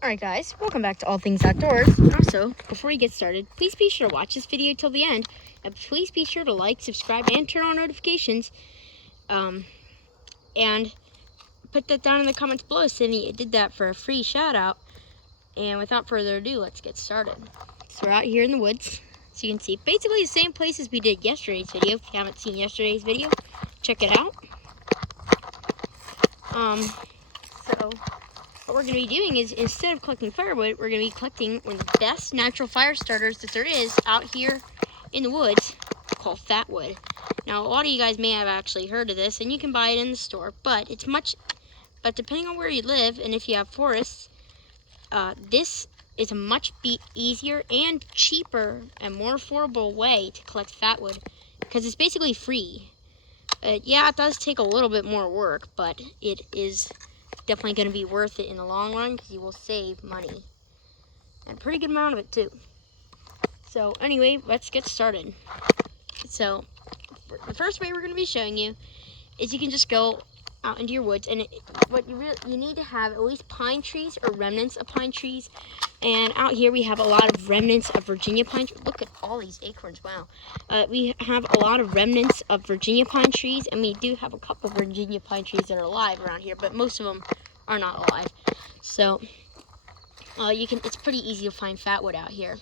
Alright guys, welcome back to All Things Outdoors. Also, before we get started, please be sure to watch this video till the end. And please be sure to like, subscribe, and turn on notifications. And put that down in the comments below saying you did that for a free shout out. And without further ado, let's get started. So we're out here in the woods. So you can see basically the same place as we did yesterday's video. If you haven't seen yesterday's video, check it out. So what we're going to be doing is, instead of collecting firewood, we're going to be collecting one of the best natural fire starters that there is out here in the woods, called fat wood. Now, a lot of you guys may have actually heard of this, and you can buy it in the store, but depending on where you live, and if you have forests, this is a much easier and cheaper and more affordable way to collect fat wood, because it's basically free. Yeah, it does take a little bit more work, but it is definitely going to be worth it in the long run, because you will save money, and a pretty good amount of it too. So anyway, let's get started. So the first way we're going to be showing you is you can just go out into your woods, and you need to have at least pine trees or remnants of pine trees. And out here we have a lot of remnants of Virginia pine trees. Look at all these acorns, wow. We have a lot of remnants of Virginia pine trees, and we do have a couple of Virginia pine trees that are alive around here, but most of them are not alive. So it's pretty easy to find fat wood out here.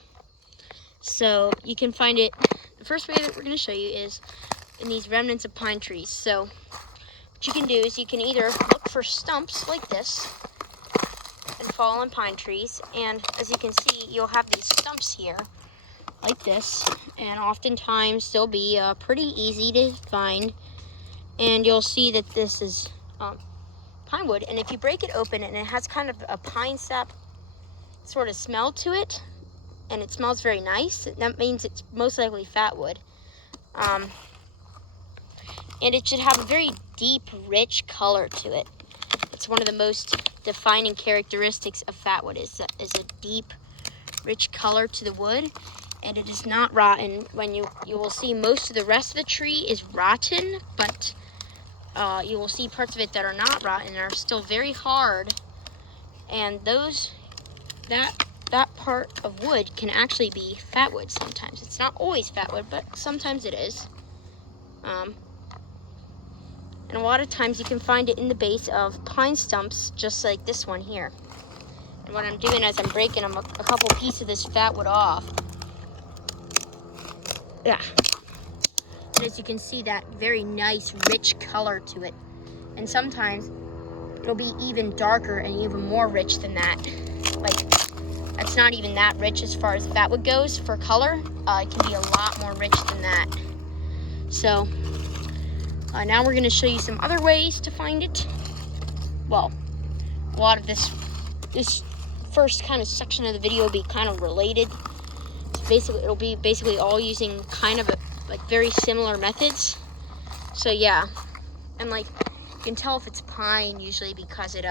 So you can find it, the first way that we're going to show you is in these remnants of pine trees. So what you can do is you can either look for stumps like this and fallen pine trees, and as you can see, you'll have these stumps here like this, and oftentimes they'll be pretty easy to find, and you'll see that this is pine wood. And if you break it open, and it has kind of a pine sap sort of smell to it, and it smells very nice, that means it's most likely fat wood. And it should have a very deep, rich color to it. It's one of the most defining characteristics of fat wood is a deep, rich color to the wood, and it is not rotten. When you will see most of the rest of the tree is rotten, but you will see parts of it that are not rotten and are still very hard, and that part of wood can actually be fat wood sometimes. It's not always fat wood, but sometimes it is. And a lot of times you can find it in the base of pine stumps, just like this one here. And what I'm doing is I'm breaking a couple pieces of this fat wood off. Yeah. And as you can see, that very nice, rich color to it. And sometimes it'll be even darker and even more rich than that. Like, that's not even that rich as far as fat wood goes for color. It can be a lot more rich than that. So now we're going to show you some other ways to find it. Well, a lot of this first kind of section of the video will be kind of related. So it'll be basically all using kind of very similar methods. So yeah, and like you can tell if it's pine usually because it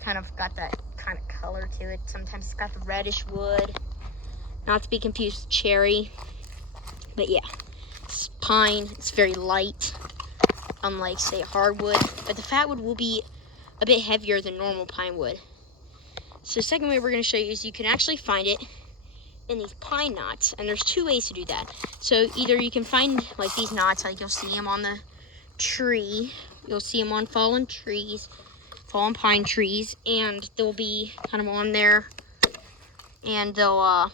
kind of got that kind of color to it. Sometimes it's got the reddish wood, not to be confused with cherry. But yeah, it's pine. It's very light, unlike say hardwood. But the fat wood will be a bit heavier than normal pine wood. So the second way we're going to show you is you can actually find it in these pine knots, and there's two ways to do that. So either you can find like these knots, like you'll see them on the tree, you'll see them on fallen pine trees, and they'll be kind of on there, and they'll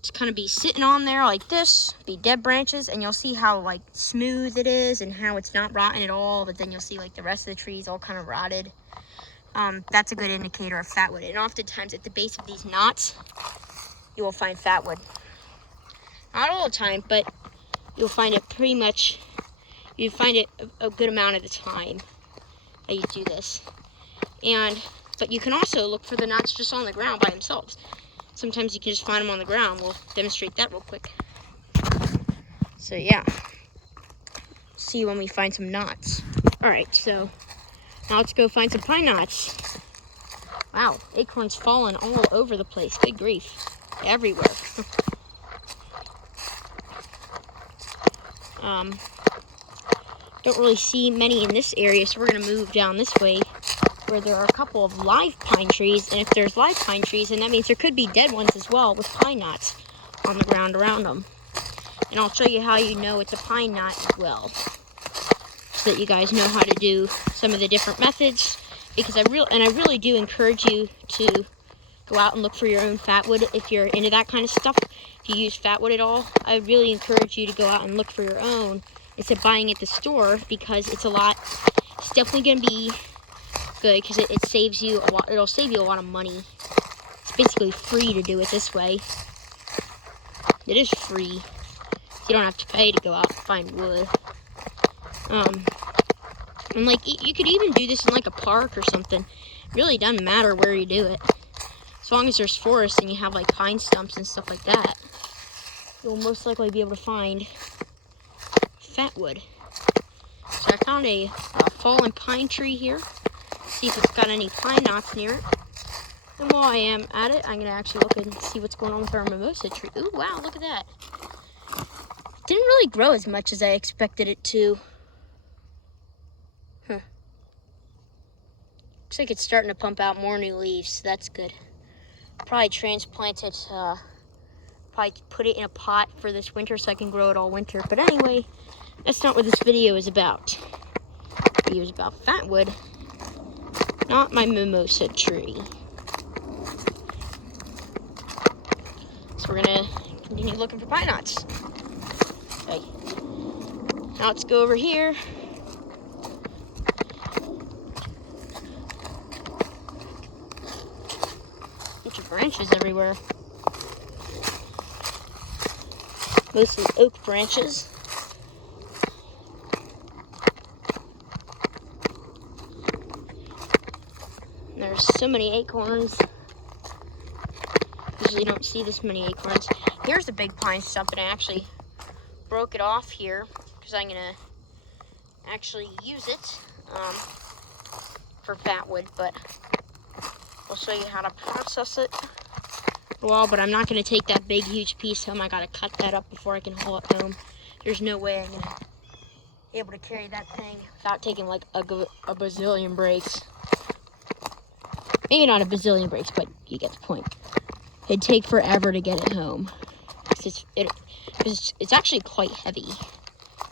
just kind of be sitting on there like this, be dead branches, and you'll see how like smooth it is and how it's not rotten at all, but then you'll see like the rest of the trees all kind of rotted. That's a good indicator of fat wood. And oftentimes at the base of these knots, you will find fat wood. Not all the time, but you'll find it a good amount of the time that you do this. But you can also look for the knots just on the ground by themselves. Sometimes you can just find them on the ground. We'll demonstrate that real quick. So yeah, see you when we find some knots. All right, so now let's go find some pine knots. Wow, acorns falling all over the place. Good grief. Everywhere. Don't really see many in this area, so we're going to move down this way where there are a couple of live pine trees, and if there's live pine trees, then that means there could be dead ones as well with pine knots on the ground around them. And I'll show you how you know it's a pine knot as well, so that you guys know how to do some of the different methods, because I really do encourage you to go out and look for your own fatwood if you're into that kind of stuff. If you use fatwood at all, I really encourage you to go out and look for your own instead of buying at the store, because it's definitely going to be good, because it saves you a lot. It'll save you a lot of money. It's basically free to do it this way. It is free. You don't have to pay to go out and find wood. And like, you could even do this in like a park or something. It really doesn't matter where you do it. As long as there's forests and you have like pine stumps and stuff like that, you'll most likely be able to find fatwood. So I found a fallen pine tree here. See if it's got any pine knots near it. And while I am at it, I'm going to actually look and see what's going on with our mimosa tree. Ooh, wow, look at that. It didn't really grow as much as I expected it to. Looks like it's starting to pump out more new leaves, so that's good. Probably transplant it, probably put it in a pot for this winter so I can grow it all winter. But anyway, that's not what this video is about. The video is about fatwood, not my mimosa tree. So we're gonna continue looking for pine knots. Okay. Now let's go over here. Bunch of branches everywhere. Mostly oak branches. And there's so many acorns. Usually don't see this many acorns. Here's a big pine stump, and I actually broke it off here because I'm gonna actually use it for fatwood, but I'll show you how to process it. Well, but I'm not gonna take that big, huge piece home. I gotta cut that up before I can haul it home. There's no way I'm gonna be able to carry that thing without taking like a bazillion breaks. Maybe not a bazillion breaks, but you get the point. It'd take forever to get it home. It's actually quite heavy,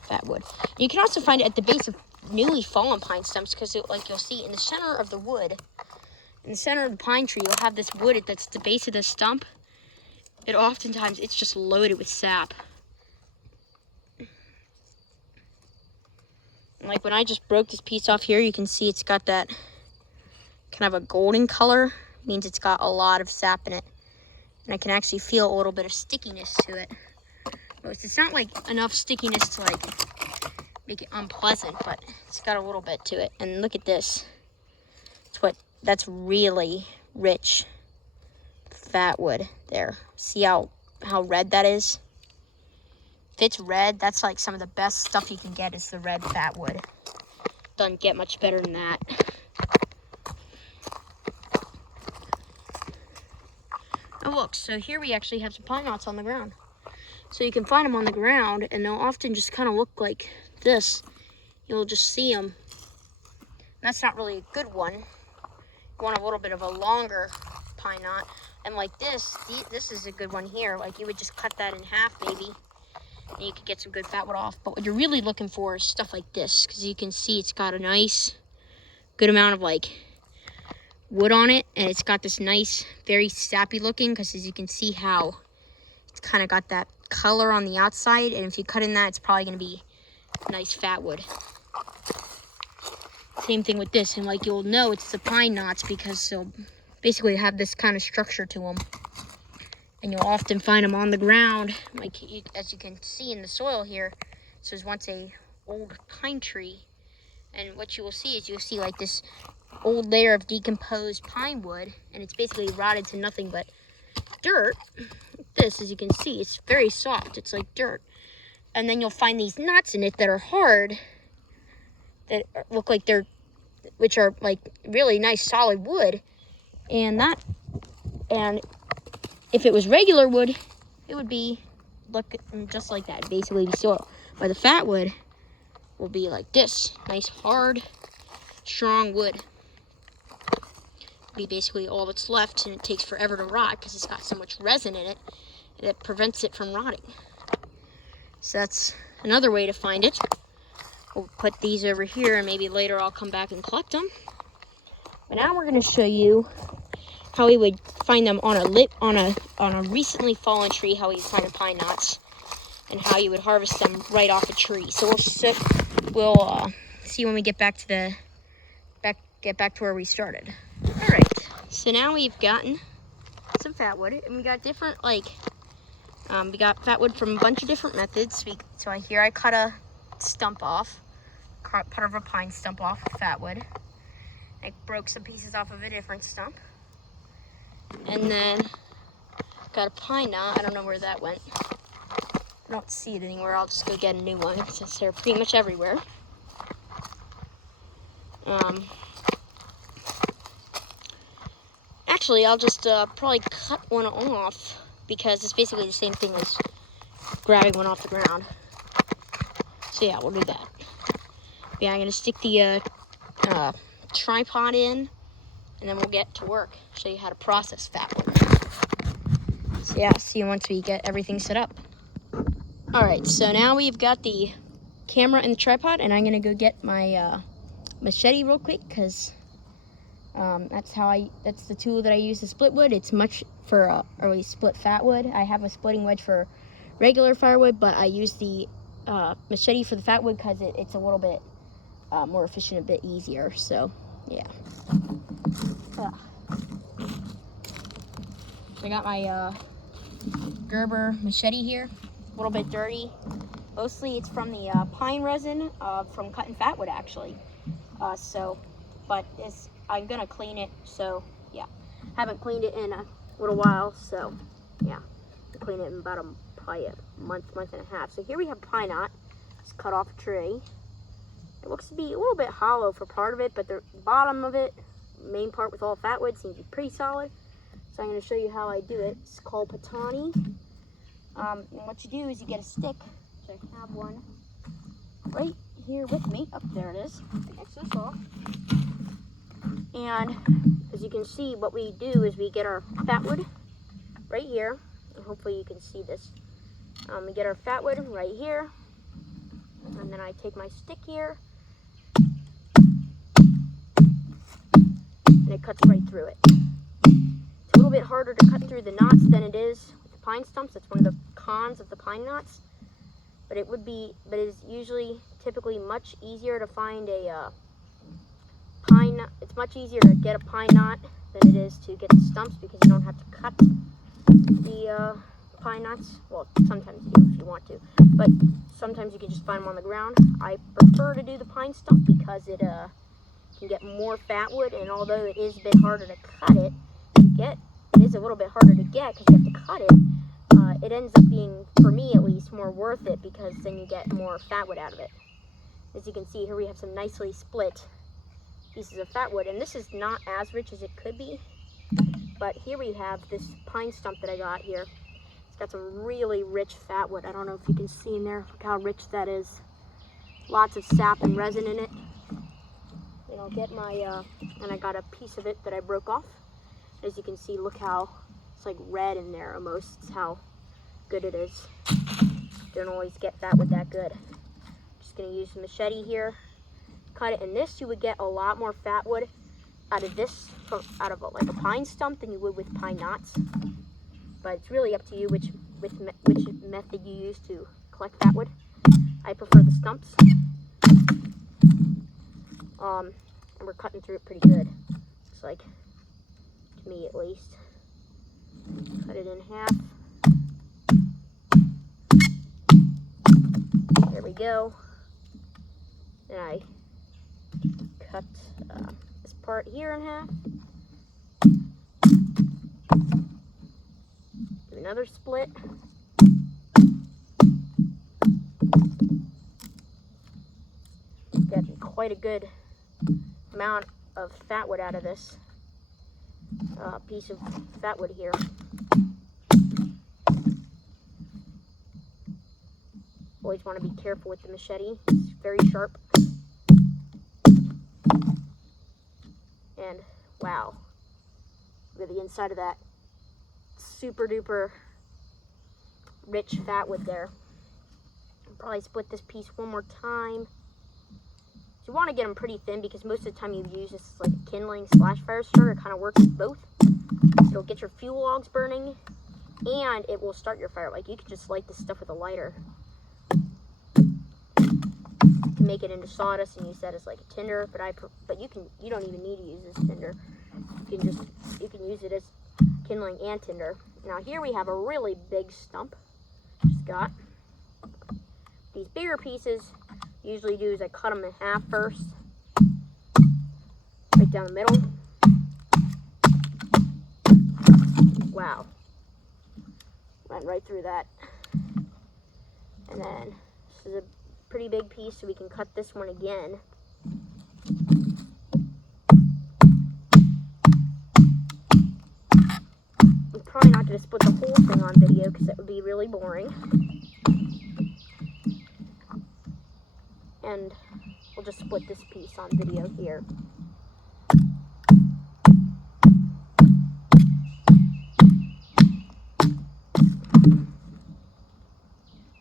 fatwood. You can also find it at the base of newly fallen pine stumps, because like you'll see in the center of the wood, in the center of the pine tree, you'll have this wood that's the base of the stump. Oftentimes it's just loaded with sap. And like when I just broke this piece off here, you can see it's got that kind of a golden color. It means it's got a lot of sap in it. And I can actually feel a little bit of stickiness to it. It's not like enough stickiness to like make it unpleasant, but it's got a little bit to it. And look at this. That's really rich fatwood there. See how red that is? If it's red, that's like some of the best stuff you can get is the red fatwood. Doesn't get much better than that. Oh look, so here we actually have some pine knots on the ground. So you can find them on the ground, and they'll often just kind of look like this. You'll just see them. That's not really a good one. You want a little bit of a longer pine knot. And like this is a good one here. Like you would just cut that in half maybe, and you could get some good fatwood off. But what you're really looking for is stuff like this, because you can see it's got a nice, good amount of like wood on it, and it's got this nice, very sappy looking, because as you can see how it's kind of got that color on the outside, and if you cut in that, it's probably going to be nice fatwood. Same thing with this, and like you'll know it's the pine knots because they'll basically have this kind of structure to them, and you'll often find them on the ground, like as you can see in the soil here. This was once a old pine tree, and what you will see is you'll see like this old layer of decomposed pine wood, and it's basically rotted to nothing but dirt. This, as you can see, it's very soft. It's like dirt, and then you'll find these knots in it that are hard, that look like which are like really nice solid wood, and if it was regular wood, it would be look just like that, basically be soil. But the fatwood will be like this, nice hard, strong wood. be basically all that's left, and it takes forever to rot because it's got so much resin in it that prevents it from rotting. So that's another way to find it. We'll put these over here, and maybe later I'll come back and collect them. But now we're going to show you how we would find them on a recently fallen tree, how we find the pine knots, and how you would harvest them right off a tree. So we'll see when we get back to where we started. All right. So now we've gotten some fatwood, and we got different we got fatwood from a bunch of different methods. So here I cut a stump off, part of a pine stump off of fatwood. I broke some pieces off of a different stump. And then got a pine knot. I don't know where that went. I don't see it anywhere. I'll just go get a new one since they're pretty much everywhere. Actually, I'll just probably cut one off because it's basically the same thing as grabbing one off the ground. So yeah, we'll do that. Yeah, I'm gonna stick the tripod in, and then we'll get to work. Show you how to process fatwood. So yeah, see you once we get everything set up. All right, so now we've got the camera and the tripod, and I'm gonna go get my machete real quick because that's the tool that I use to split wood. It's much for we split fatwood. I have a splitting wedge for regular firewood, but I use the machete for the fatwood because it's a little bit more efficient, a bit easier. So yeah. I got my Gerber machete here, a little bit dirty. Mostly it's from the pine resin from cutting fatwood actually. But I'm gonna clean it, so yeah. Haven't cleaned it in a little while, so yeah. I'll clean it in about probably a month and a half. So here we have pine knot. It's cut off a tree. It looks to be a little bit hollow for part of it, but the bottom of it, main part with all fatwood, seems to be pretty solid. So I'm going to show you how I do it. It's called patani. And what you do is you get a stick, which I have one right here with me. Up there it is. Next to this off. And as you can see, what we do is we get our fatwood right here. And hopefully you can see this. We get our fatwood right here. And then I take my stick here. And it cuts right through it. It's a little bit harder to cut through the knots than it is with the pine stumps. That's one of the cons of the pine knots. But it is usually typically much easier to find a pine knot. It's much easier to get a pine knot than it is to get the stumps because you don't have to cut the pine knots. Well, sometimes you do if you want to, but sometimes you can just find them on the ground. I prefer to do the pine stump because it can get more fatwood, and although it is a bit harder to cut it, it is a little bit harder to get because you have to cut it. It ends up being, for me at least, more worth it because then you get more fatwood out of it. As you can see here, we have some nicely split pieces of fatwood, and this is not as rich as it could be, but here we have this pine stump that I got here. It's got some really rich fatwood. I don't know if you can see in there, look how rich that is. Lots of sap and resin in it. And I'll get my, and I got a piece of it that I broke off. As you can see, look how it's like red in there almost. It's how good it is. Don't always get fatwood that good. Just gonna use the machete here, cut it. And this, you would get a lot more fatwood out of this, like a pine stump than you would with pine knots. But it's really up to you which method you use to collect fatwood. I prefer the stumps. And we're cutting through it pretty good. Looks like, to me at least. Cut it in half. There we go. And I cut this part here in half. Do another split. Getting quite a good amount of fatwood out of this piece of fatwood here. Always want to be careful with the machete. It's very sharp. And wow, Look at the inside of that super duper rich fat wood there. I'll probably split this piece one more time. You want to get them pretty thin because most of the time you use this as like a kindling / fire starter. It kind of works with both. It'll get your fuel logs burning and it will start your fire. Like you can just light this stuff with a lighter. You can make it into sawdust and use that as like a tinder, but you don't even need to use this tinder. You can use it as kindling and tinder. Now here we have a really big stump. Just got these bigger pieces. Usually do is I cut them in half first, right down the middle. Wow, went right through that. And then this is a pretty big piece, so we can cut this one again. I'm probably not going to split the whole thing on video because that would be really boring. And we'll just split this piece on video here.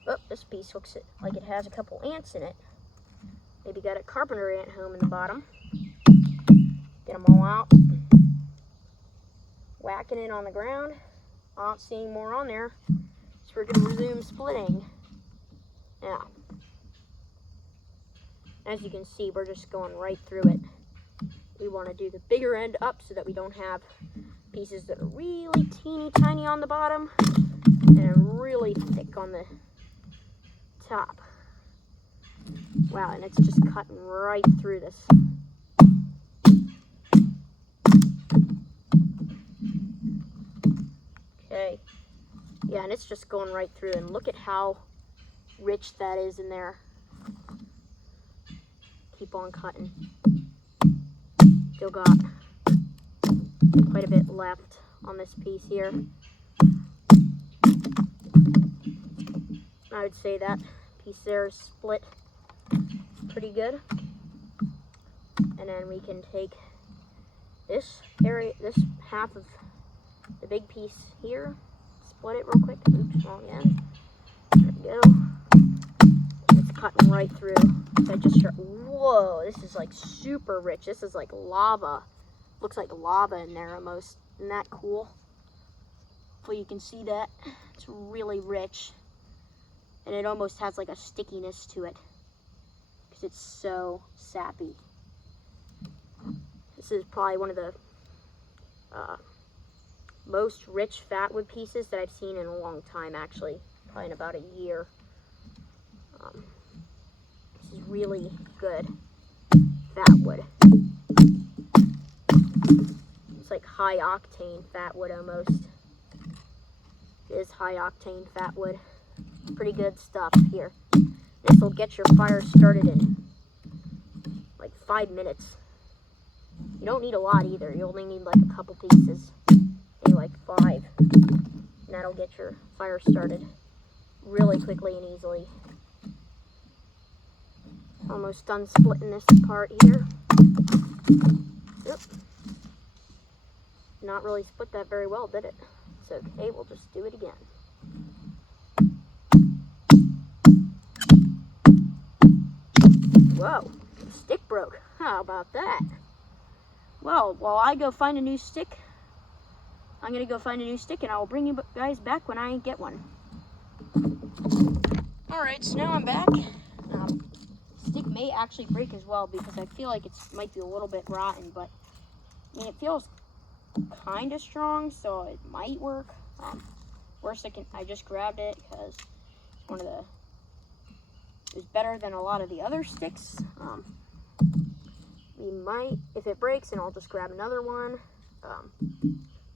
Oh, this piece looks like it has a couple ants in it. Maybe got a carpenter ant home in the bottom. Get them all out. Whacking it on the ground. Not seeing more on there. So we're going to resume splitting. Now, as you can see, we're just going right through it. We want to do the bigger end up so that we don't have pieces that are really teeny tiny on the bottom and really thick on the top. Wow, and it's just cutting right through this. Okay. Yeah, and it's just going right through, and look at how rich that is in there. Keep on cutting. Still got quite a bit left on this piece here. I would say that piece there is split pretty good. And then we can take this area, this half of the big piece here, split it real quick. Oops, wrong end. There we go. It's cutting right through. So I just heard, whoa, this is like super rich. This is like lava. Looks like lava in there almost. Isn't that cool? Hopefully you can see that. It's really rich. And it almost has like a stickiness to it because it's so sappy. This is probably one of the most rich fatwood pieces that I've seen in a long time, actually. Probably in about a year. This is really good fatwood. It's like high octane fatwood almost. It is high octane fatwood. Pretty good stuff here. This will get your fire started in like 5 minutes. You don't need a lot either. You only need like a couple pieces, maybe like 5. And that'll get your fire started really quickly and easily. Almost done splitting this apart here. Oop. Not really split that very well, did it? It's okay, we'll just do it again. Whoa, the stick broke. How about that? Well, while I go find a new stick, I'm going to go find a new stick and I will bring you guys back when I get one. Alright, so now I'm back. Stick may actually break as well because I feel like it might be a little bit rotten, but I mean, it feels kind of strong, so it might work. Worst I just grabbed it because it's one of the, it was better than a lot of the other sticks. We might, if it breaks, and I'll just grab another one.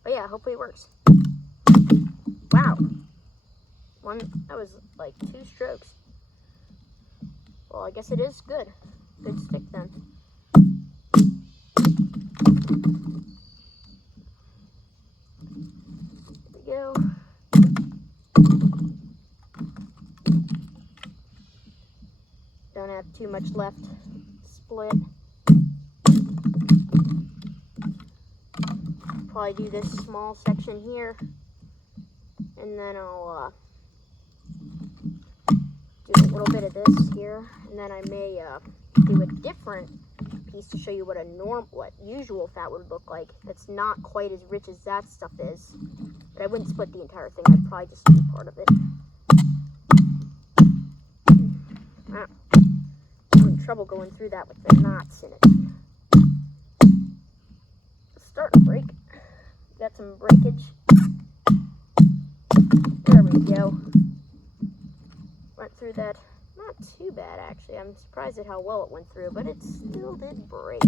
But yeah, hopefully it works. Wow. That was like 2 strokes. Well, I guess it is good. Good stick then. There we go. Don't have too much left. Split. probably do this small section here, and then I'll do a little bit of this here, and then I may do a different piece to show you what usual fat would look like. It's not quite as rich as that stuff is, but I wouldn't split the entire thing. I'd probably just do part of it. I'm having trouble going through that with the knots in it. It's starting to break. Got some breakage. There we go. Went through that. Not too bad, actually. I'm surprised at how well it went through, but it still did break.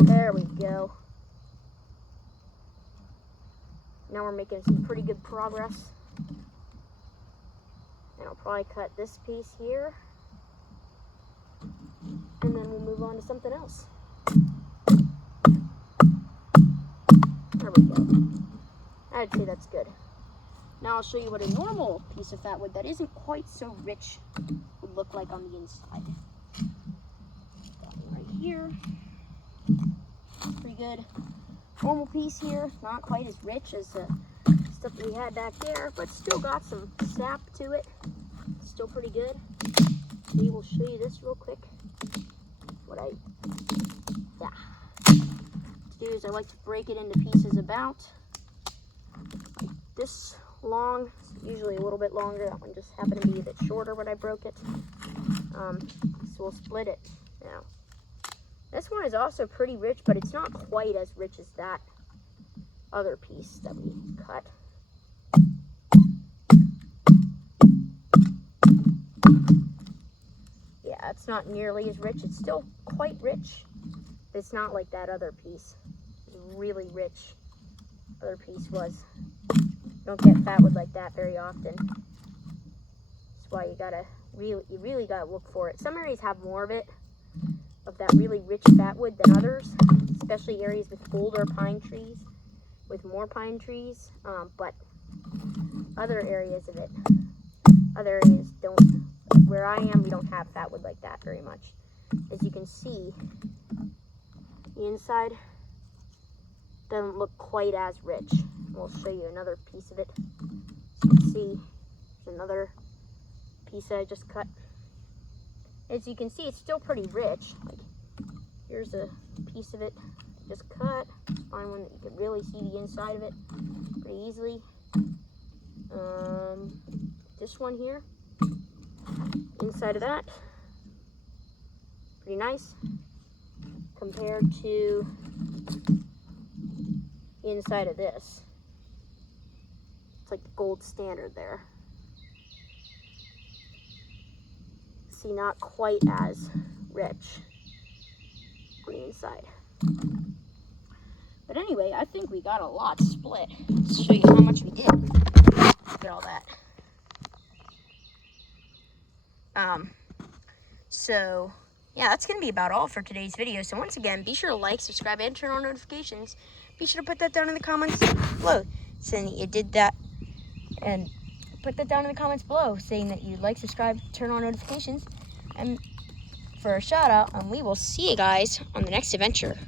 There we go. Now we're making some pretty good progress. And I'll probably cut this piece here. And then we'll move on to something else. There we go. I'd say that's good. Now I'll show you what a normal piece of fat wood that isn't quite so rich would look like on the inside. Got one right here. Pretty good. Normal piece here, not quite as rich as the stuff that we had back there, but still got some sap to it. Still pretty good. We will show you this real quick. What I do is I like to break it into pieces about like this long, usually a little bit longer. That one just happened to be a bit shorter when I broke it. So we'll split it now. This one is also pretty rich, but it's not quite as rich as that other piece that we cut. Yeah, it's not nearly as rich. It's still quite rich, but it's not like that other piece. It's really rich. Other piece was. You don't get fat wood like that very often. That's why you really gotta look for it. Some areas have more of it, of that really rich fat wood than others, especially areas with older pine trees, with more pine trees. But other areas don't. Where I am, we don't have fat wood like that very much. As you can see, the inside doesn't look quite as rich. We'll show you another piece of it. So you can see there's another piece that I just cut. As you can see, it's still pretty rich. Like, here's a piece of it I just cut. Find one that you can really see the inside of it pretty easily. This one here, inside of that, pretty nice compared to the inside of this. It's like the gold standard there. See, not quite as rich on the inside. But anyway, I think we got a lot split. Let's show you how much we did. Look at all that. So yeah, that's gonna be about all for today's video. So once again, be sure to like, subscribe, and turn on notifications. Be sure to put that down in the comments below saying that you did that, and put that down in the comments below saying that you like, subscribe, turn on notifications, and for a shout out. And we will see you guys on the next adventure.